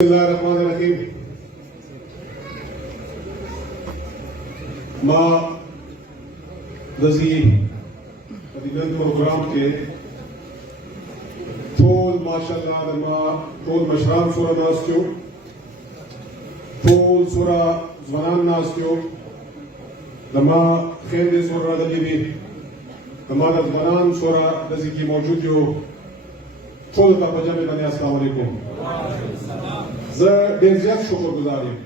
بسم الله الرحمن الرحیم. ما د دې نن پروګرام کې ټول ماشاءالله ما ټول مشران سره ناست یو، ټول سره ځوانان ناست یو، زما خویندې سره راغلي دي، زما د ځوانان سره داسې کې موجود یو. ټولو ته په جمع باندې السلام علیکم. زه ډېر زیات شکرګزار یم.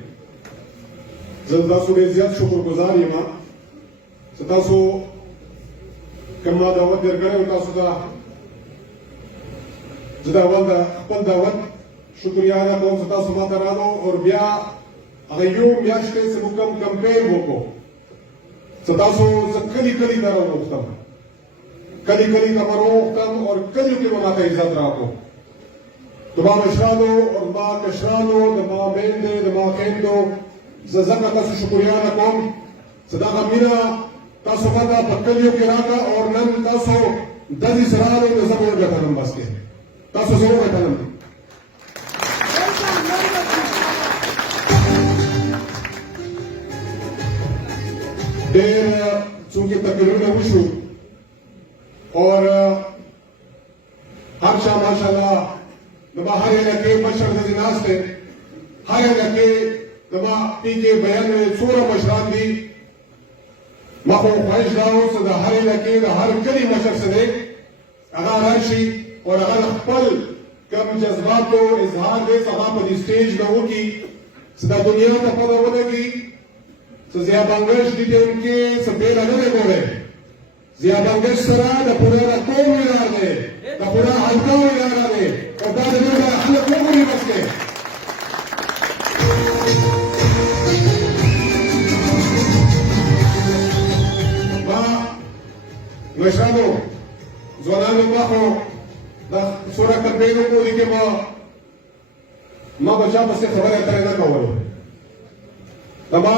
زه تاسو ډېر زیات شکرګزار یم چې تاسو کوم ما دعوت درکړی و، تاسو ته زه د اول د خپل دعوت شکریه ادا کوم چې تاسو ما ته راغلو او بیا هغه یو میاشتې چې موږ کوم کمپین وکړو چې تاسو زه کلي کلي ته راوغوښتم، کلي کلي ته مې راوغوښتم او کلیو کې مې ماته عزت راکړو. د ما مشرانو او ما کشرانو، د ما میندې، د ما خویندو زه ځکه تاسو شکریه ادا کوم چې دغه مینه تاسو ماته په کلیو کې راکړه او نن تاسو داسې سره راغلئ نو زه به وګټلم. بس کې تاسو زه وګټلم. ډېر څومره تقریرونه وشو اور هر چا ماشاءالله دما هر علاقې مشر دې ناست دی، هر علاقې دما پی کې بیان څومره مشران دي. ما خو خواهش دا و چې د هر علاقې د هر کلي مشر څه دی هغه راشي او هغه خپل کوم جذباتو اظهار دی هغه په دې سټیج به وکړي چې د دنیا ته پته ولګي چې ضیا بنګش دې ټیم کې څه بیل نه دی ګوره. ضیا بنګش سره د پوره قوم ویلار دی، د پوره حلقه ویلار دی او دا د دې خلک وګوري. بس کې مشرانو ځوانانو ما خو د سوره کمپین وکړو کې ما به چا پسې خبرې اترې نه کولې. ما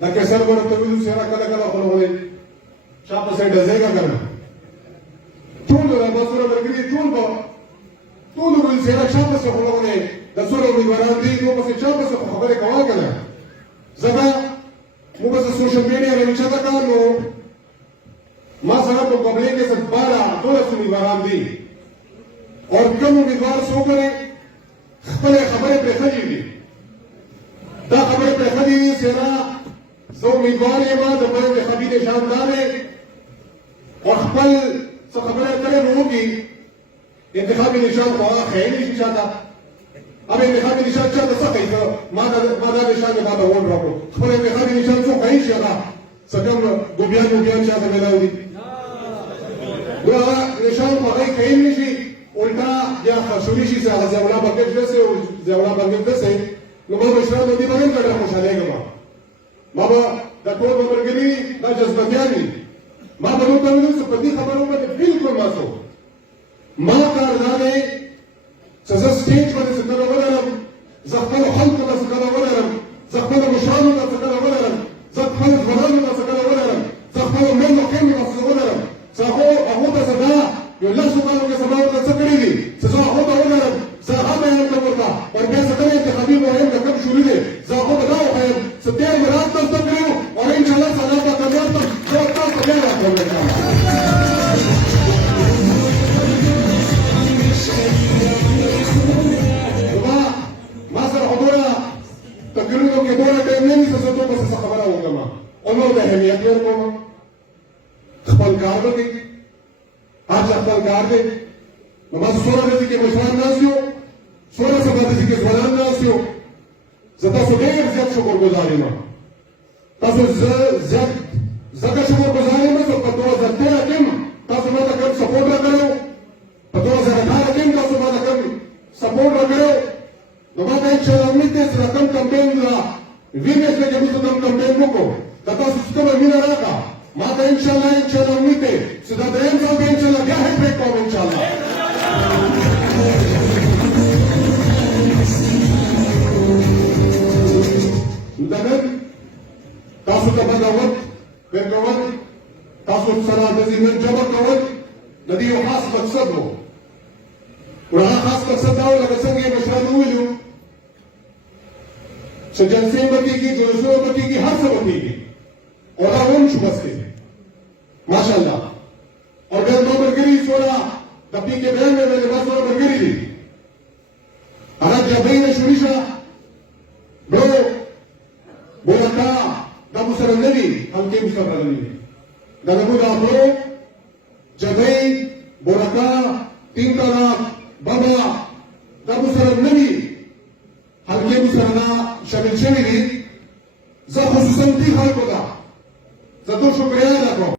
د کیسر ورته ویلو چې کله کله خو ولې چا پسې ډزېږه که نه، ټول ما سره ملګري ټول ویل چې چا پسې خو ولې د سوره امیدواران دي نو پسې چا پسې خبرې کوه که نه. زه به موږ به سوشل میډیا راوچته کړه نو ما سره په پبلک کې 12 امیدواران دي او کوم امیدوار څو کړي خپل خبرې پرې خلي دي. دا خبرې پرې خلي دي چې زه امیدوار یم د باندې خبرې شاندارې او خپل څه خبرې اترې مو وکړي. انتخابي نشان خو هغه ښیي نه شي چاته، اب انتخابي نشان چاته څه ښیي؟ ما دا نشان مې ماته وون راکړو، خپل انتخابي نشان څو ښیي شي هغه څه کوم ګوبیان چاته میلاو دي نشان خو هغه ښیي نه شي. الټا بیا خشوري شي چې هغه ضیاءالله بنګش داسې او ضیاءالله بنګش داسې نو ما مشرانو دې باندې ډېره خوشحالېږم. ما به د ټول ملګري دا جذبتیان دي. ما به ورته ویل چې په دې خبرو باندې بلکل ماتو. ما کار دا دی چې زه سټیج باندې څه کله ولرم، زه خپلو خلکو ته څه کله ولرم، زه خپلو مشرانو ته څه کله ولرم، زه خپلو ځوانانو ته څه کله ولرم، زه خپلو میندو خویندو ته څه ولرم چې هغو ته زه دا یو لسو کالو کې زما ورته څه کړي دي چې زه هغو ته ولرم، زه هغه بیان کړم ورته. او بیا چې کله انتخابي مهم د کوم شروع دی زه هغو ته دا وښیم چې تېر مې رات ته زده کړي وو او انشاءالله سبا به کامیاب شم. زه به تاسو ته بیا راکړم انشاءالله. ما سره خو دومره تقریرونو کې دومره ټایم نه وي چې زه دوی پسې څه خبره وکړم او نور ته اهمیت ورکوم. خپل کار وکړئ، هر چا خپل کار دی. نو ما څومره ورځې کې مشران ناست یو، څومره سبا ورځې کې ځوانان ناست یو. زه تاسو ډېر زیات شکرګزار یم. تاسو زیات ځکه شکرګزار یم چې په 2013 کې تاسو ماته کوم سپورټ راکړی و، په 2018 کې تاسو ماته کوم سپورټ راکړی و. نو ما ته انشاءالله امید دی چې د کوم کمپین ویې میاشتې کې وروسته کوم کمپین وکړو د تاسو چې کومه مینه راکړه ما ته انشاءالله امید دی چې دا درېیم ځل به انشاءالله بیا هیټریک کوم انشاءالله. د نن تاسو ته بغاوت ورکول، تاسو سره د ذهن جمع کول د دې یو خاص مقصد و. او هغه خاص مقصد دا و لکه څنګه یې مشرانو وویلو چې جلسې وکړي جلوسونه وکړي هر څه وکړي او دا هم شو بس کې ماشاءالله اور ډېر نو مرګري سورا د پی کې بیان مې بس نو مرګري دي هغه جبرین شوریشا بو بولتا دا مسرندري هم کې مسرندري دا نمو دا برو جبرین بولتا 3 طلاق بابا